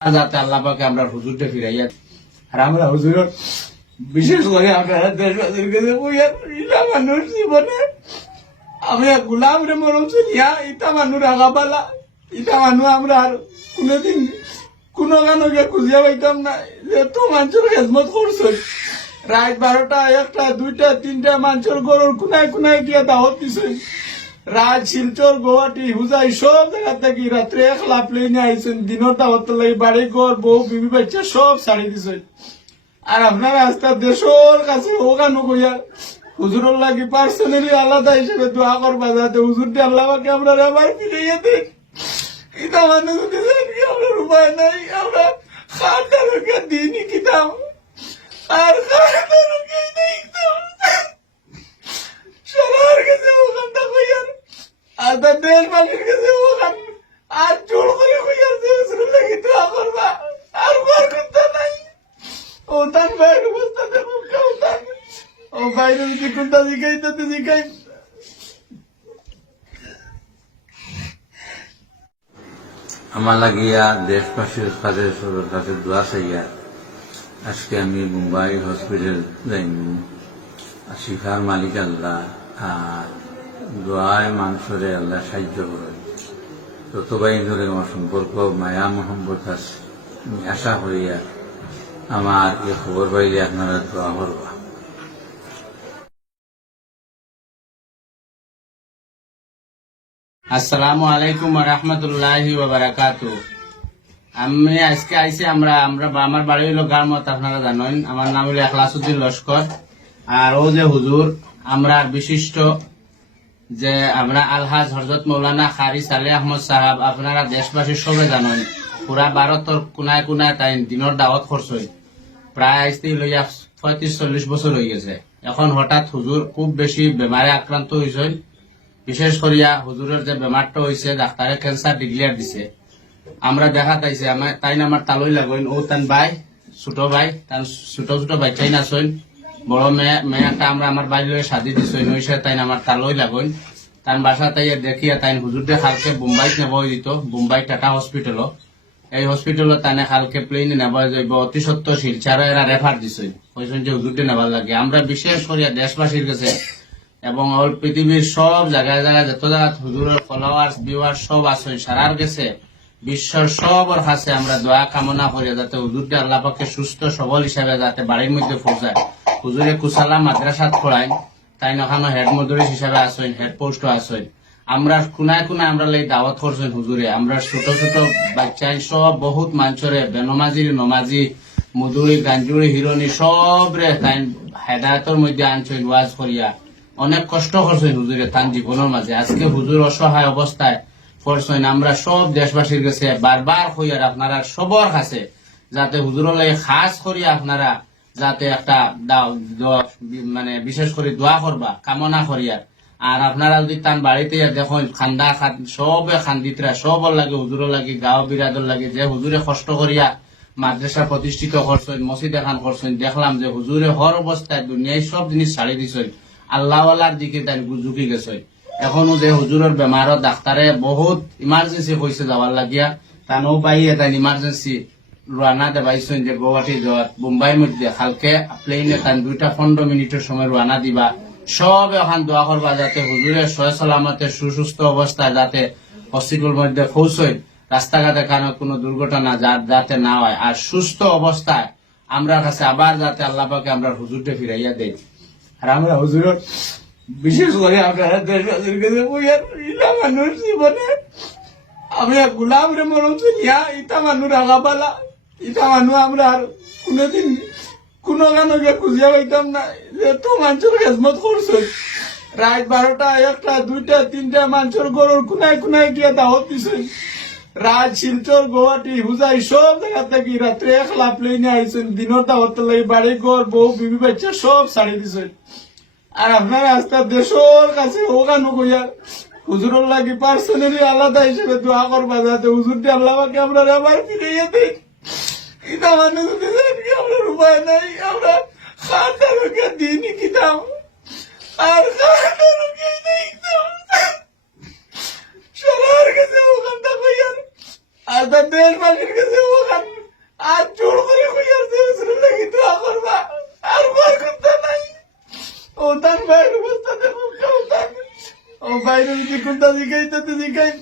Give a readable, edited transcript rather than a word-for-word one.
যাতে আল্লাহ পাকে আমরা হুজুরটা ফিরাইয়া আর আমরা হুজুর বিশেষ করে আপনারা দেশবাসীর কাছে ইটা মানুষ জীবনে আমি গুলাম রে মরম শুনিয়া ইটা মানুষ আগা পালা ইটা মানুষ আমরা আর কোনোদিন কোনো গানকে খুঁজিয়া পাইতাম না যে তো মানুষের খেজমত করছো রাত 12টা 1টা 2টা 3টা মানুষের গরুর কোনায় কোনায় গিয়া দাওয়াত দিছে রাজ শিলচর গুয়াহাটি হুজাই সব জায়গা থেকে রাত্রে একলা প্লেনে আইছেন দিনের দাওয়াত লাগি বাড়ি ঘর বউ বিবি বাচ্চা সব ছাড়ি দিছে আর আপনারা আস্তা দেশের কাছে ওখানো কইয়া হুজুরের লাগি পার্সোনালি আলাদা হিসেবে দোয়া করবা যাতে হুজুরটি আল্লাহকে আমরা আবার ফিরাইয়া দেন এটা মানুষ আমরা উপায় নাই আমরা খাটারকে দিনই কিতাব আর খাটারকে দেখতাম সবার কাছে ওখানটা কইয়ার আর তার দেশবাসীর কাছে ওখান আর জোর করে কইয়ার যে হুজুরের লাগি দোয়া করবা আর বার করতে নাই ও তান বাইর অবস্থা দেখো কেউ তান ও বাইরে কি কোনটা জিগাইতে জিগাই আমার লাগিয়া দেশবাসীর কাছে সবার কাছে দোয়া চাইয়া আজকে আমি মুম্বাই হসপিটাল যাইম শিখার মালিক আল্লাহ আর দোয়ায় মানুষরে আল্লাহ সাহায্য করে ততবাই ধরে আমার সম্পর্ক মায়া মোহাম্মত আছে আমি আশা করিয়া আমার এই খবর পাইলে আপনারা দোয়া করবা। আসসালামু আলাইকুম ওয়া রাহমাতুল্লাহি ওয়া বারাকাতুহু। আমি আজকে আইছি আমরা আমার বাড়ি হলো গারমত, আপনারা জানেন। আমার নাম হলো ইখলাসউদ্দিন লস্কর। আর ও যে হুজুর আমরা বিশিষ্ট যে আমরা আলহাজ হযরত মৌলানা কারি সালেহ আহমদ সাহেব, আপনারা দেশবাসীর সবাই জানেন। পুরা ভারতের কোনায় কোনায় তাই দিনের দাওয়াত করছই, প্রায় আইসতে লইয়া 35-40 বছর হয়ে গেছে। এখন হঠাৎ হুজুর খুব বেশি বেমারে আক্রান্ত হয়েছেন। বিশেষ করিয়া হুজুরের যে বেমারটা হয়েছে ডাক্তারে ক্যান্সার ডিক্লেয়ার দিছে। আমরা দেখা তাইছে তাই আমার তালই লাগইন ও তান ভাই ছোট ভাই তান ছোট ছোট বাচ্চাই নাচইন বড় মেয়েটা আমরা আমার বাড়ি লয়ে শাদি দিছই নইসে তাই আমার তালই লাগইন তান বাসা তাই দেখিয়া তাই হুজুরটা কালকে বোম্বাই নেব দিত, বোম্বাই টাটা হসপিটাল। এই হসপিটাল তানে কালকে প্লেনে নেব যাইব, অতি সত্য শিলচারে এরা রেফার দিছই, কইছেন যে হুজুরটা নেবার লাগে। আমরা বিশেষ করিয়া দেশবাসীর কাছে এবং অল পৃথিবীর সব জায়গায় জায়গায় যত জায়গা হুজুরের ফলোয়ার্স ভিউয়ার্স সব আছে সারার গেছে বিশ্বের সবর কাছে আমরা দোয়া কামনা করি যাতে হুজুরকে আল্লাহ পাকে সুস্থ সবল হিসাবে যাতে বাড়ির মধ্যে পৌঁছায়। হুজুরে কুসালা মাদ্রাসাত পড়ায়, তাই ওখানে হেড মদরিস হিসাবে আসেন, হেড পোস্ট আসেন। আমরা কোনায় কোনায় আমরা লাই দাওয়াত করছেন হুজুরে। আমরা ছোট ছোট বাচ্চাই সব বহুত মানুষরে বেনমাজির নমাজি মধুরি গাঞ্জুরি হিরোনি সব রে তাই হেদায়তের মধ্যে আনছেন ওয়াজ করিয়া। অনেক কষ্ট করছেন হুজুরে তান জীবনের মাঝে। আজকে হুজুর অসহায় অবস্থায় পড়ছেন। আমরা সব দেশবাসীর কাছে বারবার কইয়ার আপনারা সবার কাছে যাতে হুজুরের লাগে খাস করিয়া আপনারা যাতে একটা মানে বিশেষ করে দোয়া করবা কামনা করিয়ার। আর আপনারা যদি তান বাড়িতে দেখুন খান্দা সবে খান্দিতরা সবর লাগে হুজুরের লাগে গাঁও বিরাদর লাগে যে হুজুরে কষ্ট করিয়া মাদ্রাসা প্রতিষ্ঠিত করছেন, মসজিদ এখান করছেন। দেখলাম যে হুজুরে হর অবস্থায় দুনিয়ায় সব জিনিস ছাড়ি দিছেন, আল্লাহওয়ালার দিকে তাই ঝুঁকি গেছে। এখনো যে হুজুরের বেমারত ডাক্তারে বহুত ইমার্জেন্সি হয়েছে যাওয়ার লাগিয়া তানও পাইয়ে তাই ইমার্জেন্সি রানা দেবাইছেন যে গুয়াহাটি যাওয়ার মুম্বাইর মধ্যে কালকে প্লেনে তাই 2-15 মিনিটের সময় রানা দিবা। সব এখন দোয়া করবা যাতে হুজুরের সয় সালামতে সুসুস্থ অবস্থায় যাতে হসপিটাল মধ্যে পৌঁছয়, রাস্তাঘাটে কোনো দুর্ঘটনা যাতে না হয়। আর সুস্থ অবস্থায় আমরা কাছে আবার যাতে আল্লাহ পাকে আমরা হুজুরটা ফিরাইয়া দেই। আর আমরা হুজুরের বিশেষ করে আপনারা দেশবাসীর কাছে ইটা মানুষ জীবনে আমি গুলাম রে মরম শুনিয়া ইটা মানুষ আগা পালা ইটা মানুষ আমরা আর কোনোদিন কোনো গানকে খুঁজিয়া পাইতাম না যে তো মানুষের খেজমত করছো রাত 12টা 1টা 2টা 3টা মানুষের গরুর কোনায় কোনায় গিয়া দাওয়াত দিছে রাজ শিলচর গুয়াহাটি হুজাই সব জায়গা থেকে রাত্রে একলা প্লেনে আইছেন দিনের দাওয়াত লাগি বাড়ি ঘর বউ বিবি বাচ্চা সব ছাড়ি দিছে। আর আপনারা আস্তা দেশের কাছে ওখানো কইয়া হুজুরের লাগি পার্সোনালি আলাদা হিসেবে দোয়া করবা যাতে হুজুরটি আল্লাহকে আমরা আবার ফিরাইয়া দেই। এটা মানুষ আমরা উপায় নাই আমরা খাটারকে দিনই কিতাব আর খাটারকে দেখতাম সবার কাছে ওখানটা কইয়া আর তার দেশবাসীর কাছে ওখান আর জোর করে কইয়াছে হুজুরের লাগি দোয়া করবা আর ভয় করতে নাই। ও তার বাইরের অবস্থা দেখো কেউ তার ও বাইরের কি কোনটা জিগাইতে জিগাই